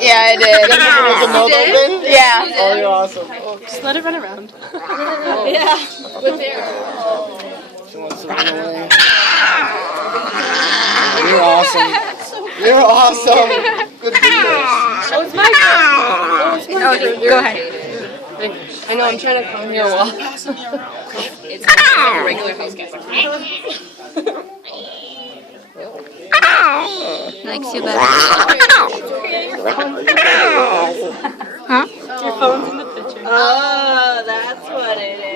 Yeah, I did. With the mouth open? Yeah. Oh, you're awesome. Just let it run around. Yeah. With there. She wants to run away. You're awesome. You're awesome. Good videos. Oh, it's my turn. Oh, it's my turn. Go ahead. I know, I'm trying to come here a while. It's like a regular house cat. Likes you better. Huh? Your phone's in the picture. Oh, that's what it is.